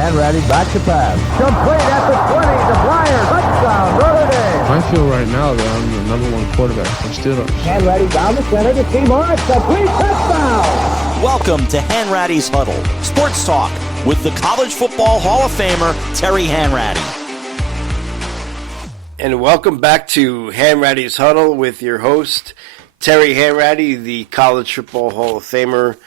Hanratty back to pass. Complete at the 20. The flyer. Touchdown, Notre Dame. I feel right now that I'm the number one quarterback for Steelers. Hanratty down the center to Seymour. Complete touchdown. Welcome to Hanratty'S Huddle, sports talk with the College Football Hall of Famer, Terry Hanratty. And welcome back to Hanratty'S Huddle with your host, Terry Hanratty, the College Football Hall of Famer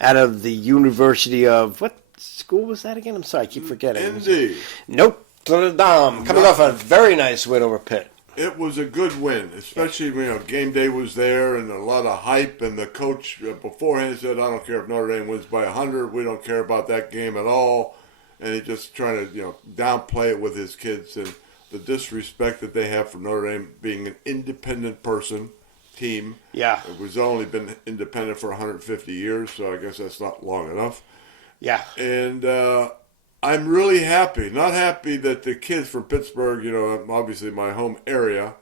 out of the University of, what school was that again? I'm sorry, I keep forgetting. Indy. Nope, Notre Dame, coming off a very nice win over Pitt. It was a good win, especially, game day was there and a lot of hype, and the coach beforehand said, I don't care if Notre Dame wins by 100, we don't care about that game at all, and he just trying to, downplay it with his kids, and the disrespect that they have for Notre Dame being an independent team. Yeah. It was only been independent for 150 years, so I guess that's not long enough. Yeah. And I'm really happy. Not happy that the kids from Pittsburgh, obviously my home area,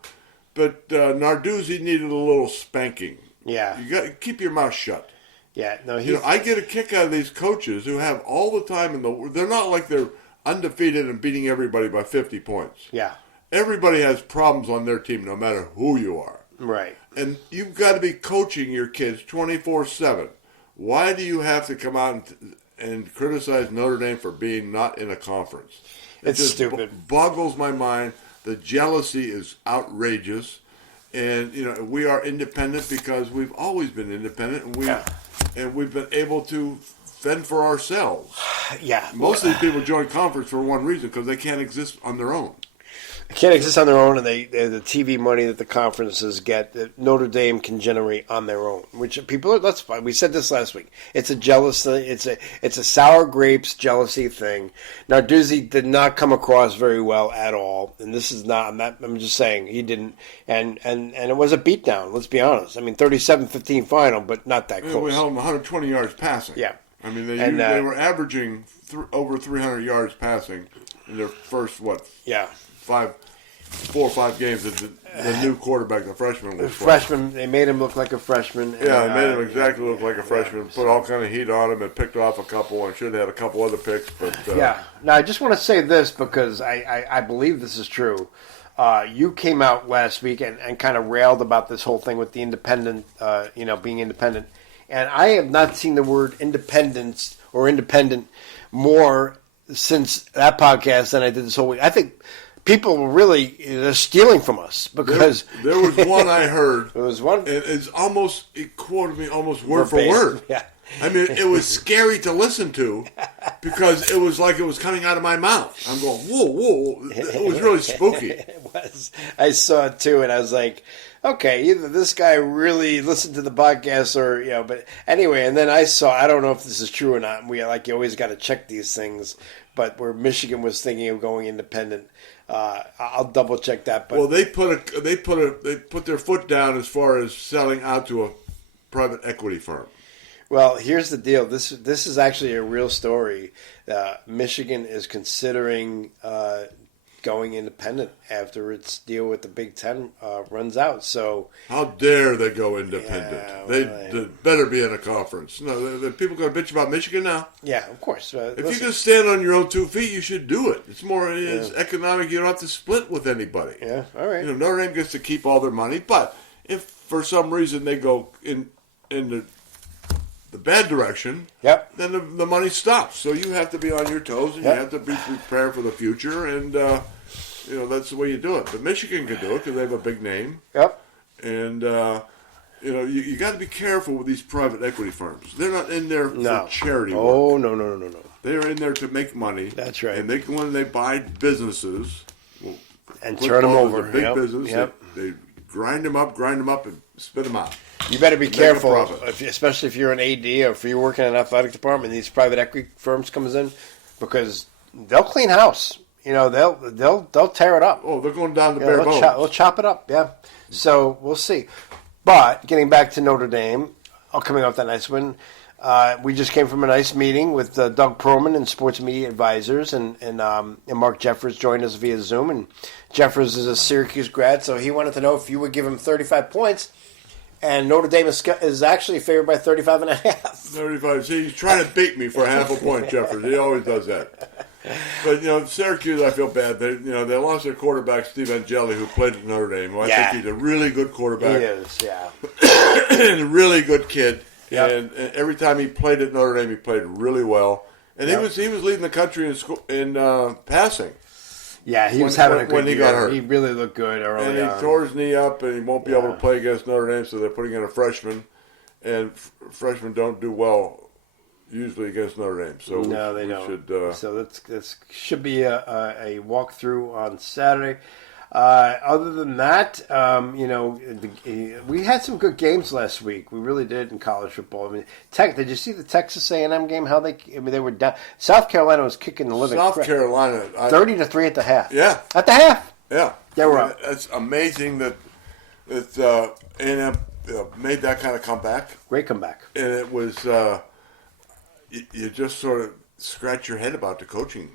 but Narduzzi needed a little spanking. Yeah. You got to keep your mouth shut. Yeah. No, I get a kick out of these coaches who have all the time in the world. They're not like they're undefeated and beating everybody by 50 points. Yeah. Everybody has problems on their team, no matter who you are. Right. And you've got to be coaching your kids 24/7. Why do you have to come out and criticize Notre Dame for being not in a conference? It's just stupid. Boggles my mind. The jealousy is outrageous. And, we are independent because we've always been independent, and we've been able to fend for ourselves. Yeah. Most of these people join conference for one reason, because they can't exist on their own. They can't exist on their own, and the TV money that the conferences get, that Notre Dame can generate on their own. Which people are. That's fine. We said this last week. It's a jealous thing. It's a sour grapes jealousy thing. Narduzzi did not come across very well at all, and this is not. I'm just saying he didn't. And it was a beatdown. Let's be honest. 37-15 final, but not that close. We held them 120 yards passing. Yeah. They were averaging over 300 yards passing in their first, 4 or 5 games that the new quarterback, the freshman, was freshman. They made him look like a freshman. They made him exactly look like a freshman. Put all kind of heat on him and picked off a couple, and should have had a couple other picks. But Now, I just want to say this because I believe this is true. You came out last week and kind of railed about this whole thing with the independent, being independent. And I have not seen the word independence or independent more since that podcast than I did this whole week. I think people were really they're stealing from us because there was one I heard. There was one. It quoted me almost word for word. Yeah. It was scary to listen to because it was like it was coming out of my mouth. I'm going, whoa. It was really spooky. It was. I saw it too, and I was like, okay, either this guy really listened to the podcast or, but anyway, and then I don't know if this is true or not. You always got to check these things, but where Michigan was thinking of going independent, I'll double check that. But well, they put their foot down as far as selling out to a private equity firm. Well, here's the deal. This is actually a real story. Michigan is considering going independent after its deal with the Big Ten runs out. So how dare they go independent? They better be in a conference. No, the people going to bitch about Michigan now. Yeah, of course. If you can stand on your own 2 feet, you should do it. It's economic. You don't have to split with anybody. Yeah, all right. Notre Dame gets to keep all their money, but if for some reason they go in the bad direction, then the money stops. So you have to be on your toes, and you have to be prepared for the future, and that's the way you do it. But Michigan can do it because they have a big name. Yep. And you got to be careful with these private equity firms. They're not in there for charity work. Oh, no. They're in there to make money. That's right. And they go in and they buy businesses and turn them over. Big business. They grind them up, and spit them out. You better be careful, especially if you're an AD or if you're working in an athletic department. These private equity firms comes in because they'll clean house. They'll tear it up. Oh, they're going down to bare bones. They'll chop it up. Yeah. So we'll see. But getting back to Notre Dame, coming off that nice win, we just came from a nice meeting with Doug Perlman and Sports Media Advisors, and Mark Jeffers joined us via Zoom. And Jeffers is a Syracuse grad, so he wanted to know if you would give him 35 points. And Notre Dame is actually favored by 35.5. 35. See, he's trying to bait me for half a point, Jeffers. He always does that. But Syracuse, I feel bad. They lost their quarterback Steve Angeli, who played at Notre Dame. Well, I think he's a really good quarterback. He is, yeah. And a really good kid. Yep. And every time he played at Notre Dame, he played really well. And he was leading the country in passing. Yeah, he was having a good when he year. got hurt. He really looked good early And he tore his knee up, and he won't be able to play against Notre Dame, so they're putting in a freshman. And freshmen don't do well usually against Notre Dame. So no, they don't. So this should be a walkthrough on Saturday. Other than that, we had some good games last week. We really did in college football. I mean, did you see the Texas A&M game? They were down. South Carolina was kicking the living. Carolina, 30-3 at the half. Yeah, at the half. Yeah, they were up. It's amazing that A&M made that kind of comeback. Great comeback. And it was you just sort of scratch your head about the coaching.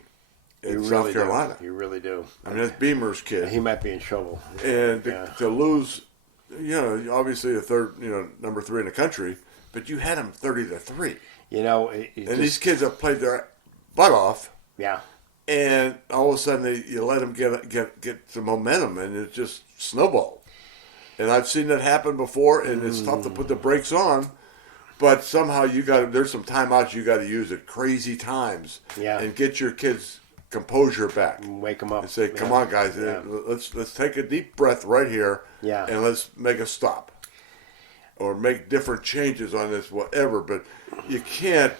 In South Carolina. You really do. I mean, that's Beamer's kid. He might be in trouble. And to lose, obviously number 3 in the country, but you had him 30-3. And these kids have played their butt off. Yeah. And all of a sudden, you let them get some momentum, and it just snowballed. And I've seen that happen before, and it's tough to put the brakes on. But somehow there's some timeouts you got to use at crazy times, and get your kids' composure back. Wake them up and say, "Come on, guys, let's take a deep breath right here, and let's make a stop, or make different changes on this, whatever." But you can't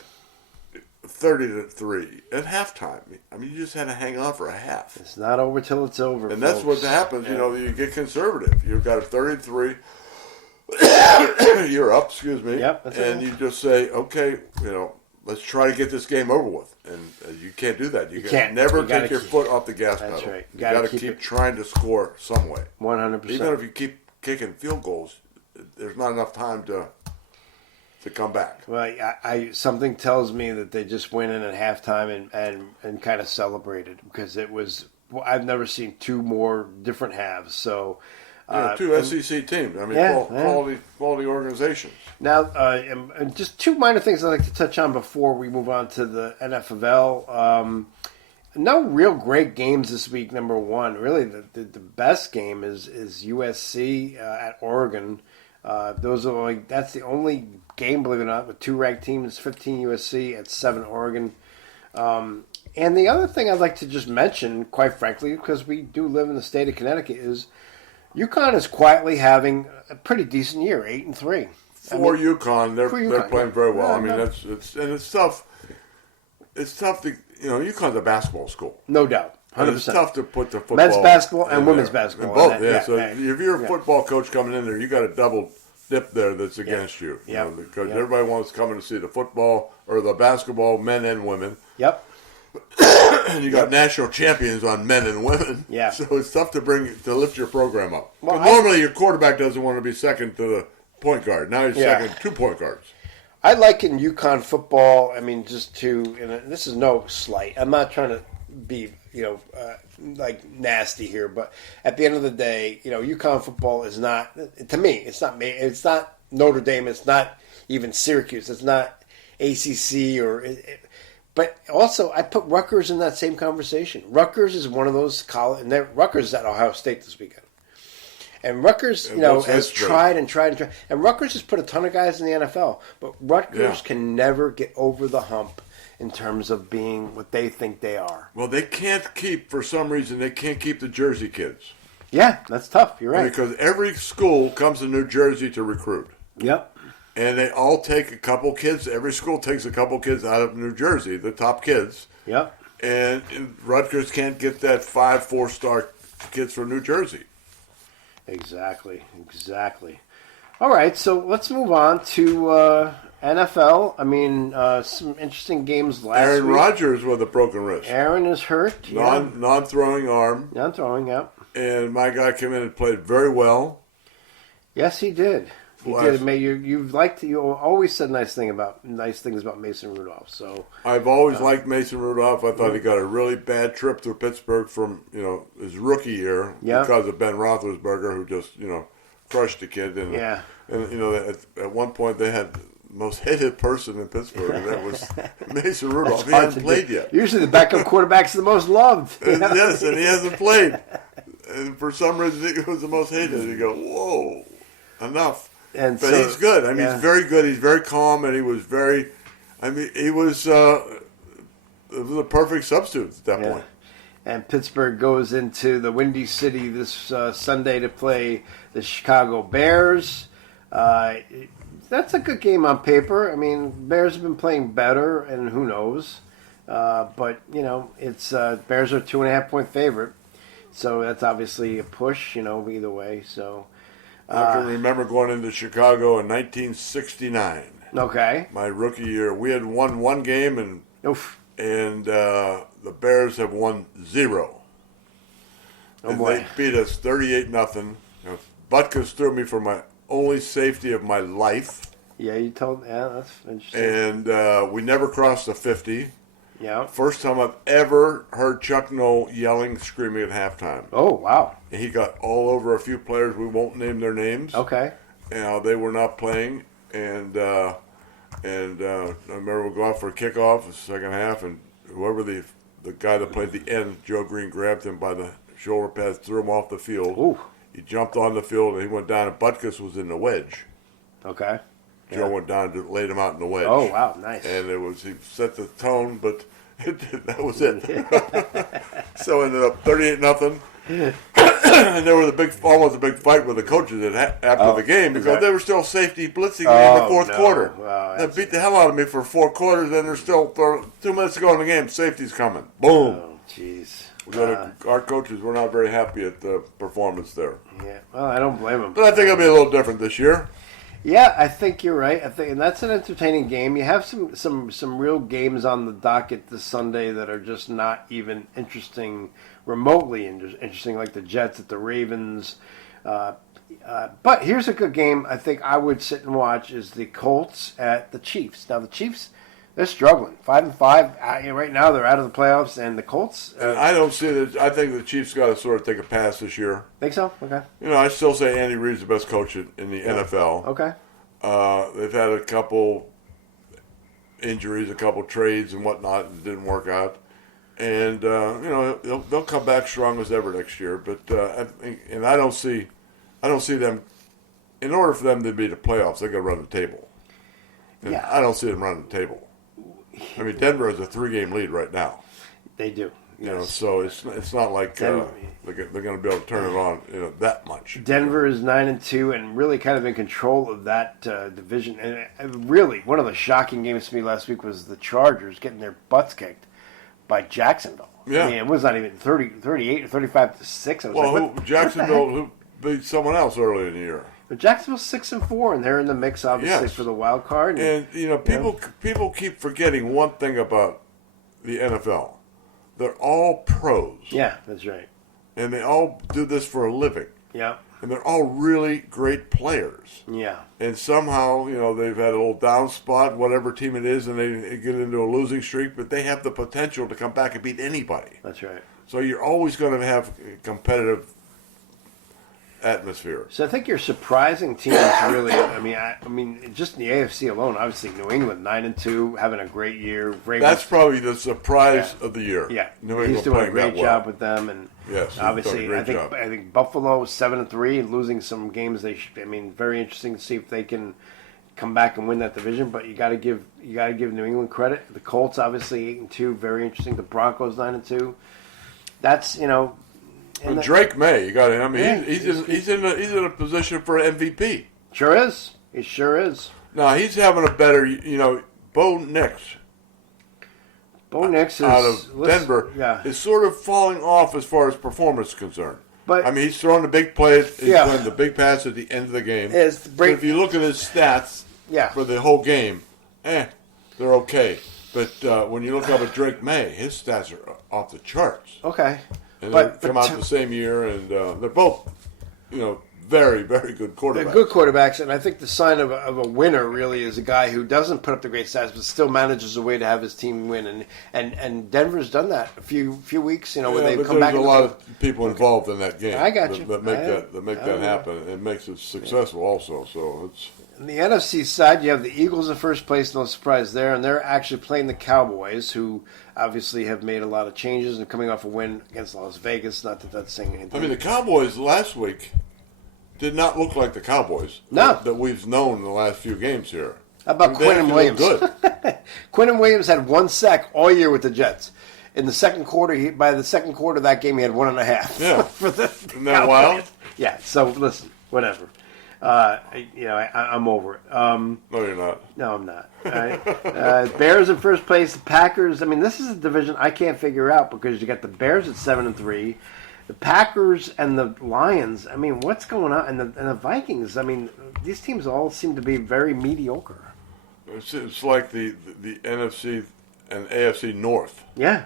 30-3 at halftime. I mean, you just had to hang on for a half. It's not over till it's over, and folks. that's what happens. You get conservative. You've got a 33. You're up. Excuse me. Yep. And you just say, "Okay, let's try to get this game over with." And you can't do that. You can't. Never take your foot off the gas pedal. That's right. You got to keep trying to score some way. 100%. Even if you keep kicking field goals, there's not enough time to come back. Well, something tells me that they just went in at halftime and kind of celebrated, because it was. I've never seen two more different halves. So. Two SEC teams. I mean, quality organizations. Now, and just two minor things I'd like to touch on before we move on to the NFL. No real great games this week. Number one, really, the best game is USC at Oregon. That's the only game, believe it or not, with two ranked teams. 15 USC at 7 Oregon. And the other thing I'd like to just mention, quite frankly, because we do live in the state of Connecticut, is UConn is quietly having a pretty decent year, 8-3. For UConn, they're playing very well. I mean, it's tough. It's tough to UConn's a basketball school, no doubt, 100%. It's tough to put the football, men's basketball and women's basketball, and both. So if you're a football coach coming in there, you got a double dip there that's against you. Because everybody wants to come in to see the football or the basketball, men and women. Yep. And you got national champions on men and women. Yeah. So it's tough to lift your program up. Well, normally your quarterback doesn't want to be second to the point guard. Now he's second to point guards. I like in UConn football. I mean, and this is no slight. I'm not trying to be, like nasty here, but at the end of the day, UConn football is not, to me, it's not me. It's not Notre Dame. It's not even Syracuse. It's not ACC but also, I put Rutgers in that same conversation. Rutgers is one of those college, and Rutgers is at Ohio State this weekend. And Rutgers, has tried and tried and tried. And Rutgers has put a ton of guys in the NFL. But Rutgers can never get over the hump in terms of being what they think they are. Well, for some reason, they can't keep the Jersey kids. Yeah, that's tough. You're right. Because every school comes to New Jersey to recruit. Yep. And they all take a couple kids. Every school takes a couple kids out of New Jersey, the top kids. Yep. And Rutgers can't get that 4-star kids from New Jersey. Exactly. All right, so let's move on to NFL. I mean, some interesting games last week. Aaron Rodgers with a broken wrist. Aaron is hurt. Non-throwing arm. Non-throwing, yep. And my guy came in and played very well. Yes, he did. He did. You always said nice things about Mason Rudolph. So I've always liked Mason Rudolph. I thought he got a really bad trip through Pittsburgh from his rookie year because of Ben Roethlisberger, who just crushed the kid. And at one point they had most hated person in Pittsburgh, and that was Mason Rudolph. He Hard hasn't to played do. yet. Usually the backup quarterback's the most loved. Yes, and he hasn't played. And for some reason, he was the most hated. You go, whoa, enough. And but so, he's good. I mean, yeah. he's very good. He's very calm, and he was very. I mean, he was. It was a perfect substitute at that point. And Pittsburgh goes into the Windy City this Sunday to play the Chicago Bears. That's a good game on paper. I mean, Bears have been playing better, and who knows? But, you know, it's Bears are 2.5-point favorite. So that's obviously a push, you know, either way. So I can remember going into Chicago in 1969. Okay. My rookie year. We had won one game, and Oof. the Bears have won 0. Oh, And boy. they beat us 38-0. Butkus threw me for my only safety of my life. Yeah, you told. Yeah, that's interesting. And we never crossed the 50. Yeah. First time I've ever heard Chuck Noll yelling, screaming at halftime. Oh, wow. And he got all over a few players. We won't name their names. Okay. They were not playing. And I remember we go out for a kickoff, the second half, and whoever the guy that played the end, Joe Green, grabbed him by the shoulder pads, threw him off the field. Ooh. He jumped on the field, and he went down, and Butkus was in the wedge. Okay. Joe went down and laid him out in the wedge. Oh, wow. Nice. And he set the tone, but that was it. So it ended up 38-0 and there was almost a big fight with the coaches after the game because they were still safety blitzing me in the fourth quarter. Wow, They beat the hell out of me for 4 quarters, and there's still 2 minutes to go in the game. Safety's coming. Boom. Oh, jeez. Our coaches were not very happy at the performance there. Yeah. Well, I don't blame them. But I think it'll be a little different this year. Yeah, I think you're right. and that's an entertaining game. You have some real games on the docket this Sunday that are just not even interesting, remotely interesting, like the Jets at the Ravens. But here's a good game. I think I would sit and watch is the Colts at the Chiefs. Now the Chiefs, they're struggling. 5-5 right now. They're out of the playoffs, and the Colts. And I don't see that. I think the Chiefs got to sort of take a pass this year. Think so? Okay. You know, I still say Andy Reid's the best coach in the NFL. Okay. They've had a couple injuries, a couple trades and whatnot, and didn't work out. And you know, they'll come back strong as ever next year. But I don't see them. In order for them to be the playoffs, they got to run the table. And Yeah. I don't see them running the table. I mean, Denver has a 3-game lead right now. They do. You know, so it's not like they're going to be able to turn it on, you know, that much. Denver is 9-2 and really kind of in control of that division. And really, one of the shocking games to me last week was the Chargers getting their butts kicked by Jacksonville. Yeah. I mean, it was not even 38 or 35-6. I was Well, like, Jacksonville who beat someone else early in the year. But Jacksonville's 6-4, and they're in the mix, obviously, Yes. for the wild card. And you know, people keep forgetting one thing about the NFL. They're all pros. Yeah, that's right. And they all do this for a living. Yeah, And they're all really great players. yeah. And somehow, you know, they've had a little down spot, whatever team it is, and they get into a losing streak, but they have the potential to come back and beat anybody. That's right. So you're always going to have competitive atmosphere. So I think your surprising teams really. I mean, just in the AFC alone, obviously New England 9-2, having a great year. Ravens, That's probably the surprise of the year. yeah. New He's England doing a playing great that job well. with them, and Yes, he's obviously done a I great job. think Buffalo 7-3 and losing some games. I mean, very interesting to see if they can come back and win that division. But you got to give New England credit. The Colts obviously 8-2, very interesting. The Broncos 9-2. That's And Drake May, you got him. I mean, Yeah, he's in a position for MVP. Sure is. He sure is. Now he's having a better. Bo Nix Bo Nix is out of Denver is sort of falling off as far as performance is concerned. But I mean, he's throwing the big plays. He's Yeah. throwing the big pass at the end of the game. It's But break- if you look at his stats Yeah. for the whole game, they're okay. But when you look up at Drake May, his stats are off the charts. Okay. And But they come out the same year, and they're both, very, very good quarterbacks. They're good quarterbacks, and I think the sign of a winner really is a guy who doesn't put up the great stats, but still manages a way to have his team win. And Denver's done that a few weeks, when they but come back. there's a lot of people involved in that game. I got you. That make that happen. It makes it successful also. So it's. On the NFC side, you have the Eagles in first place, no surprise there, and they're actually playing the Cowboys, who obviously have made a lot of changes and coming off a win against Las Vegas. Not that that's saying anything. I mean, the Cowboys last week did not look like the Cowboys that we've known in the last few games here. How about Quinnen Williams? Good. Quinnen Williams had 1 sack all year with the Jets. In the second quarter, by the second quarter of that game, he had 1.5. Yeah. For the Isn't that wild? Yeah. So listen, whatever. I'm over it. No, you're not. No, I'm not. All right. Bears in first place. The Packers. I mean, this is a division I can't figure out because you got the Bears at 7-3, the Packers and the Lions. I mean, what's going on? And the Vikings. I mean, these teams all seem to be very mediocre. It's like the NFC and AFC North. Yeah.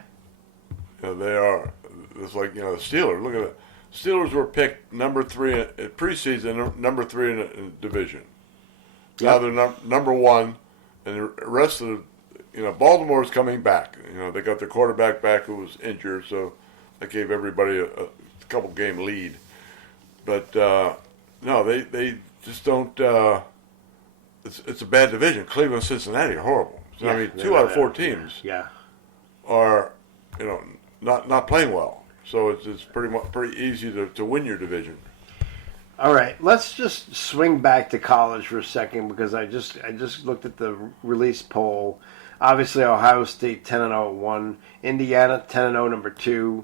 They are. It's like the Steelers. Look at it. Steelers were picked number 3 at preseason, number 3 in the division. Now they're number 1, and the rest of Baltimore's coming back. They got their quarterback back who was injured, so that gave everybody a couple game lead. But no, they just don't. It's a bad division. Cleveland and Cincinnati are horrible. So, I mean, 2 out of 4 teams are not playing well. So it's pretty easy to win your division. All right, let's just swing back to college for a second because I just looked at the release poll. Obviously, Ohio State 10-0 at 1, Indiana 10-0 number 2,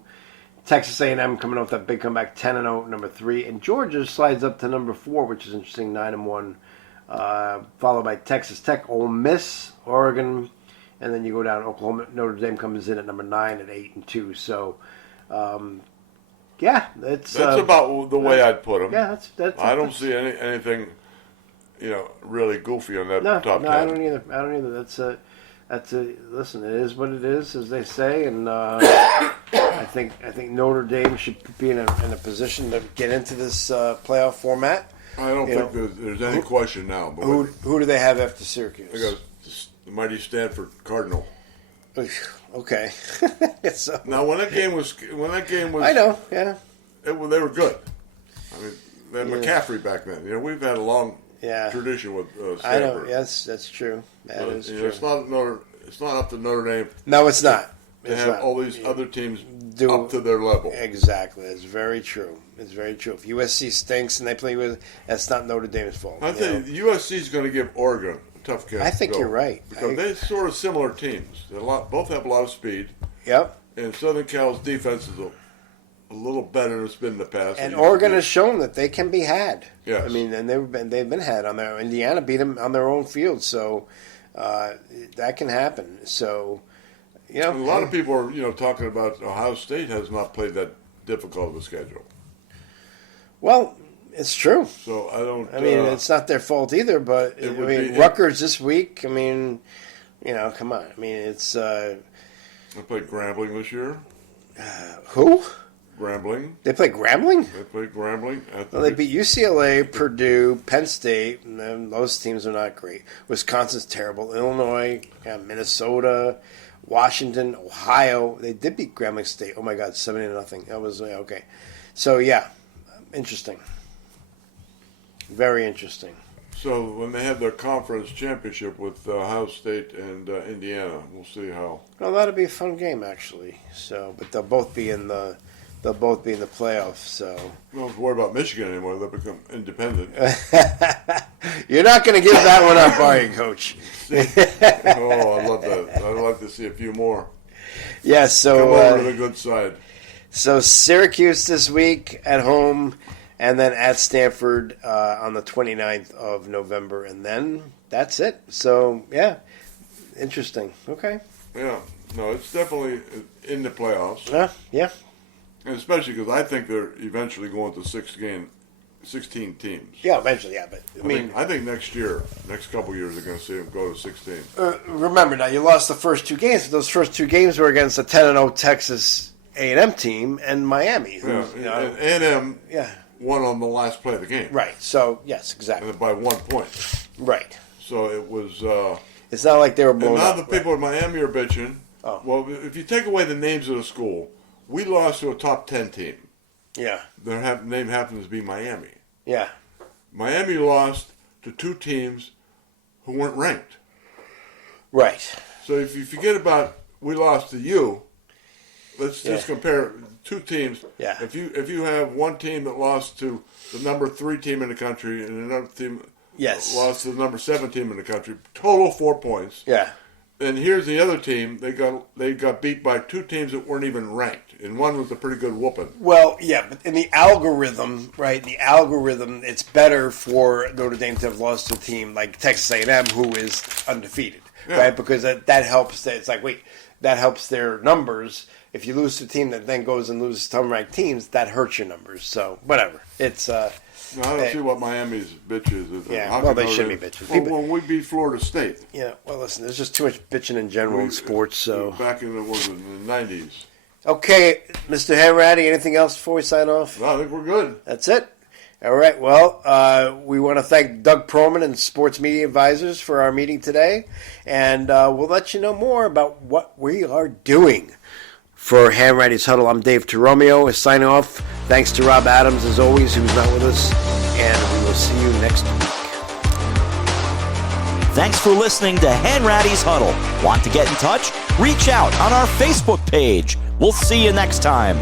Texas A&M coming off that big comeback 10-0 number 3, and Georgia slides up to number 4, which is interesting, 9-1, followed by Texas Tech, Ole Miss, Oregon, and then you go down. Oklahoma, Notre Dame comes in at number 9 at 8-2. So. That's about the way I'd put them. Yeah, that's. I don't see anything, really goofy on that top 10. No, I don't either. That's a listen. It is what it is, as they say, and I think Notre Dame should be in a position to get into this playoff format. I don't think there's any question now. But who do they have after Syracuse? They got the mighty Stanford Cardinal. Okay. So, now, when that game was, I know, yeah. They were good. I mean, they had McCaffrey back then. We've had a long tradition with Stanford. I know. Yes, that's true. That is true. It's not up to Notre Dame. No, it's not. They have all these other teams up to their level. Exactly. It's very true. It's very true. If USC stinks and they play with, that's not Notre Dame's fault. I think USC is going to give Oregon a tough game. I think you're right. Because they're sort of similar teams. Both have a lot of speed. Yep. And Southern Cal's defense is a little better than it's been in the past. And Oregon has shown that they can be had. Yes. I mean, and they've been had on their. Indiana beat them on their own field, so that can happen. So, a lot of people are talking about Ohio State has not played that difficult of a schedule. Well, it's true. So I don't. I mean, it's not their fault either. But Rutgers this week. I mean, come on. I mean, it's. They played Grambling this year. Who? Grambling. They played Grambling? They played Grambling. They beat UCLA, Purdue, Penn State, and then those teams are not great. Wisconsin's terrible. Illinois, Minnesota, Washington, Ohio. They did beat Grambling State. Oh, my God, 70-0. That was okay. So, yeah, interesting. Very interesting. So when they have their conference championship with Ohio State and Indiana, we'll see how. Well, that'll be a fun game actually. So, but they'll both be in the playoffs. So we don't have to worry about Michigan anymore. They'll become independent. You're not going to give that one up, are you, Coach? Oh, I love that. I'd like to see a few more. Yeah. So come over to the good side. So Syracuse this week at home. And then at Stanford on the 29th of November. And then that's it. So, yeah, interesting. Okay. Yeah. No, it's definitely in the playoffs. Yeah. And especially because I think they're eventually going to 16 teams. Yeah, eventually, yeah. But I think next couple of years, they're going to see them go to 16. Remember, now, you lost the first 2 games. But those first 2 games were against the 10-0 Texas A&M team and Miami. And A&M... Yeah. Won on the last play of the game. Right. So, yes, exactly. And by 1 point. Right. So it was... it's not like they were blown up. And now the people in Miami are bitching. Oh. Well, if you take away the names of the school, we lost to a top 10 team. Yeah. Their name happens to be Miami. Yeah. Miami lost to two teams who weren't ranked. Right. So if you forget about we lost to you, let's just compare two teams. Yeah. If you have one team that lost to the number 3 team in the country and another team lost to the number 7 team in the country, total 4 points. Yeah. And here's the other team. They got beat by 2 teams that weren't even ranked, and one was a pretty good whooping. Well, yeah, but in the algorithm, right? The algorithm, it's better for Notre Dame to have lost to a team like Texas A&M, who is undefeated, right? Because that helps. It's like, wait, that helps their numbers. If you lose to a team that then goes and loses to unranked teams, that hurts your numbers. So whatever. It's. No, I don't see what Miami's bitch is. Yeah, well, they should be bitches. Well, we beat Florida State. Yeah, well, listen, there's just too much bitching in general in sports. So back in the 90s. Okay, Mr. Hanratty, anything else before we sign off? No, I think we're good. That's it. All right. Well, we want to thank Doug Perlman and Sports Media Advisors for our meeting today, and we'll let you know more about what we are doing. For Hanratty'S Huddle, I'm Dave Toromeo. Signing off. Thanks to Rob Adams, as always, who's not with us. And we will see you next week. Thanks for listening to Hanratty'S Huddle. Want to get in touch? Reach out on our Facebook page. We'll see you next time.